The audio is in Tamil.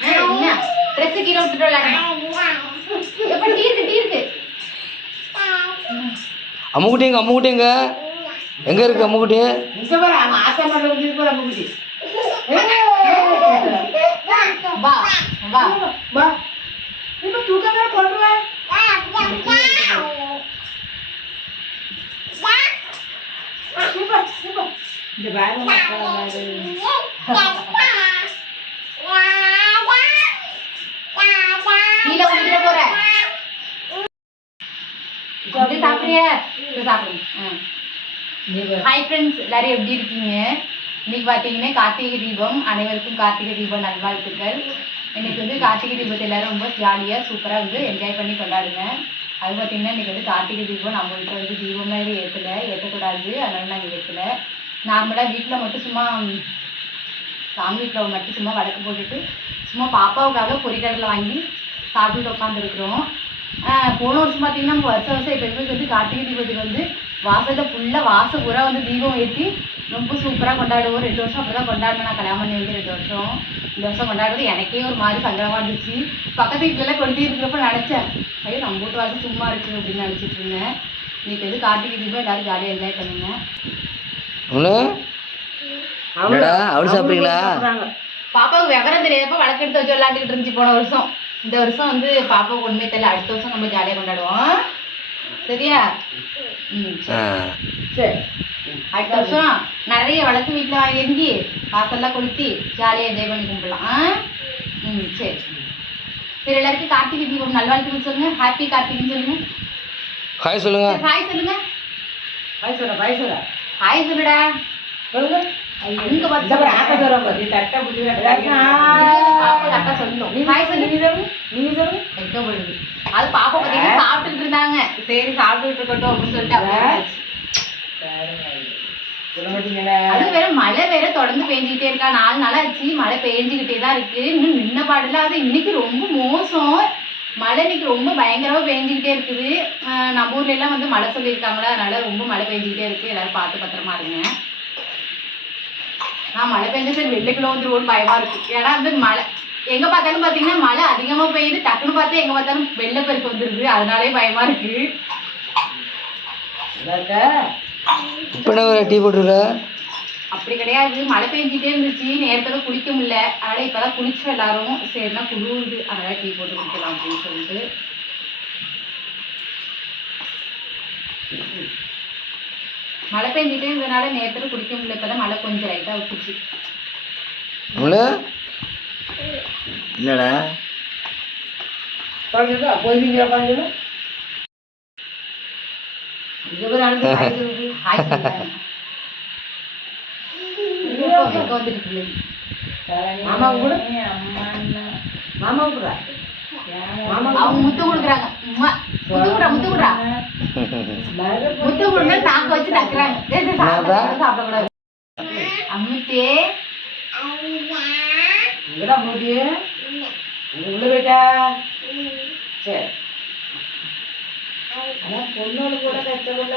என்ன ட்ரெஸ் கீழே விட்டுட்டு விளையாடுங்க. எப்ப டீ இருக்கு அம்முக்குட்டிங்க அம்முக்குட்டிங்க எங்க இருக்கு அம்முக்குட்டி? வா வா வா இப்ப தூக்கமே போடுவேன். இந்த பேக் கீழே குடிக்கிற போற சாப்பிடுறியா? சாப்பிடுங்க. ஹாய் ஃப்ரெண்ட்ஸ், எல்லாரும் எப்படி இருக்கீங்க? இன்னைக்கு பார்த்தீங்கன்னா கார்த்திகை தீபம். அனைவருக்கும் கார்த்திகை தீபம் நல்வாழ்த்துக்கள். இன்னைக்கு வந்து கார்த்திகை தீபத்தை எல்லாரும் ரொம்ப ஜாலியாக சூப்பராக வந்து என்ஜாய் பண்ணி கொண்டாடுங்க. அது பார்த்தீங்கன்னா இன்னைக்கு வந்து கார்த்திகை தீபம் நம்ம வீட்டில் வந்து தீபம்லாம் எதுவும் ஏற்றக்கூடாது, அதனால நாங்கள் ஏற்றலை. நார்மலாக வீட்டில் மட்டும் சும்மா சாமி வீட்டில் மட்டும் சும்மா வடக்கு போட்டுட்டு சும்மா பாப்பாவுக்காக பொரிக்கடலை வாங்கி சாப்பிட்டுட்டு உட்காந்துருக்குறோம். போன வருஷம் பார்த்தீங்கன்னா நம்ம வருஷம் எப்போயுமே வந்து கார்த்திகை தீபத்துக்கு வந்து வாசலில் ஃபுல்லாக வாசல் பூரா வந்து தீபம் ஏற்றி ரொம்ப சூப்பராக கொண்டாடுவோம். 2 வருஷம் அப்படி தான் கொண்டாடினேன். நான் கல்யாணம் பண்ணி வந்து 2 வருஷம். இந்த வருஷம் கொண்டாடுறது எனக்கே ஒரு மாதிரி சங்கடமாக இருந்துச்சு. பக்கத்து வீட்டிலலாம் கொண்டு இருக்கிறப்ப நினச்சேன், ஐயோ நம்ம வீட்டு வாசல் சும்மா இருக்குது அப்படின்னு நினச்சிட்டு இருந்தேன். இன்னைக்கு வந்து கார்த்திகை தீபம் எல்லாரும் ஜாலியாக என்ஜாய் பண்ணுங்க. சாப்பிட்றீங்களா? பாப்பாவுக்கு விவரம் தெரியாதப்ப வழக்கு எடுத்து வச்சு விளையாண்டுக்கிட்டு இருந்துச்சு போன வருஷம். இந்த வருஷம் வந்து பாப்பாவுக்கு ஒன்றுமே தெரியல. அடுத்த வருஷம் நம்ம ஜாலியாக கொண்டாடுவோம். சரியா? சரி. அடுத்த வருஷம் நிறைய வழக்கு வீட்டில் வாங்கி வாசல்லாம் கொளுத்தி ஜாலியாக என்ஜாய் பண்ணி கும்பிடலாம். சரி சரி. எல்லாருக்கும் கார்த்திகை தீபம் நல்வாழ்த்துக்கள் சொல்லுங்க. ஹாப்பி கார்த்திகைன்னு சொல்லுங்க. ஹாய் சொல்லுங்க. ஹாய் சொல்லுங்க. பாய் சொல்ல பாய் சொல்ல ஹாய் சொல்லுடா. சொல்லுங்க. இங்க பாத்து ஆக்க சொல்றோம். நீ தட்டை புடி பாப்பா கரெக்டா சொல்லணும். ஹாய் சொல்லு. நீ சொல்லு. எங்க போடுது அது பாப்பா பார்த்தீங்கன்னா சாப்பிட்டுக்கிட்டு இருந்தாங்க. சரி சாப்பிட்டுக்கிட்டு இருக்கட்டும் அப்படின்னு சொல்லிட்டு அது வேற மழை வேற தொடர்ந்து பெஞ்சிக்கிட்டே இருக்கா. 4 நாள் ஆச்சு மழை பெஞ்சிக்கிட்டே தான் இருக்கு. இன்னும் நின்ன பாடல. அது இன்னைக்கு ரொம்ப மோசம் மழை. இன்னைக்கு ரொம்ப பயங்கரமா பெஞ்சிக்கிட்டே இருக்குது. நம்ம ஊர்ல எல்லாம் வந்து மழை சொல்லியிருக்காங்களா, அதனால ரொம்ப மழை பெஞ்சிக்கிட்டே இருக்கு. எல்லாரும் பார்த்து பத்திரமா இருங்க. மழை பெஞ்சா சரி வெள்ளைக்குள்ள வந்துருவோன்னு பயமா இருக்கு. ஏன்னா வந்து மழை எங்க பார்த்தாலும் பாத்தீங்கன்னா மழை அதிகமா பெய்யுது. டக்குன்னு பார்த்து எங்க பார்த்தாலும் வெள்ளப்பெருக்கு வந்துருது. அதனாலே பயமா இருக்கு. டீ போட்டுருக்க? அப்படி கிடையாது. மழை பெஞ்சிட்டே இருந்துச்சு. நேரத்துல குளிக்க முடியல. அதனால இப்பதான் குளிச்சோம் எல்லாரும். சரினா குளிருது, அதனால டீ போட்டு குடிக்கலாம் அப்படின்னு சொல்லிட்டு. மழை பெஞ்சிட்டே இருந்ததுனால நேரத்துல குடிக்க முடியல. இப்பதான் மழை கொஞ்சம் லைட்டா விட்டுச்சு. என்னடா போயிருவீங்களா? பாருங்க மாமா கூட மாமா கூட அவங்க முத்து கொடுக்குறாங்க. முத்து குடுறா முத்து கொடுங்க. நாக்க வச்சு நக்குறாங்க. சாப்பிடக்கூடாது. அம்முத்தே எங்கடா போட்டிய உள்ள போயிட்டா? சரி. பொண்ணோட கூட கஷ்டப்பட